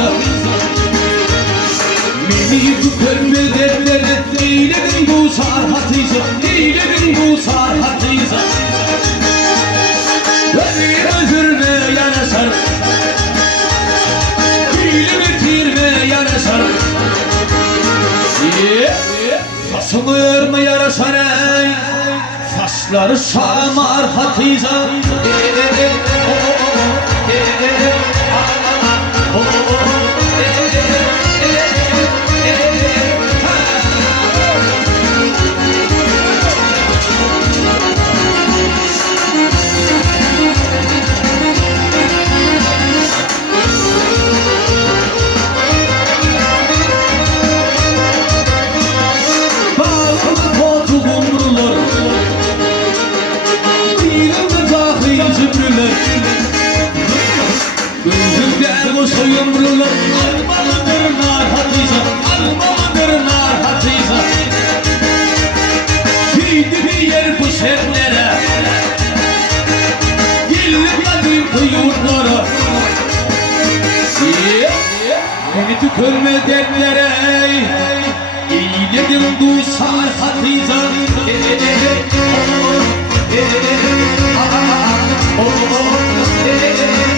Hatice. Beni tükönme dertlere eyledin bu sar Hatice, eyledin bu sar Hatice. Beni öldürme yaraşar, gülümü bitirme yaraşar. Saçımı örme yaraşar ey, saçları şamar Hatice. Soyumlular almalıdırlar Hatice, almalıdırlar Hatice. Giydi bir yer bu şerlere, gelip yadı yurtlara. Beni tükürme dertlere, eyledim bu sar Hatice. Oh, oh, oh, oh, oh, oh, oh, oh, oh, oh, oh, oh, oh, oh, oh, oh, oh,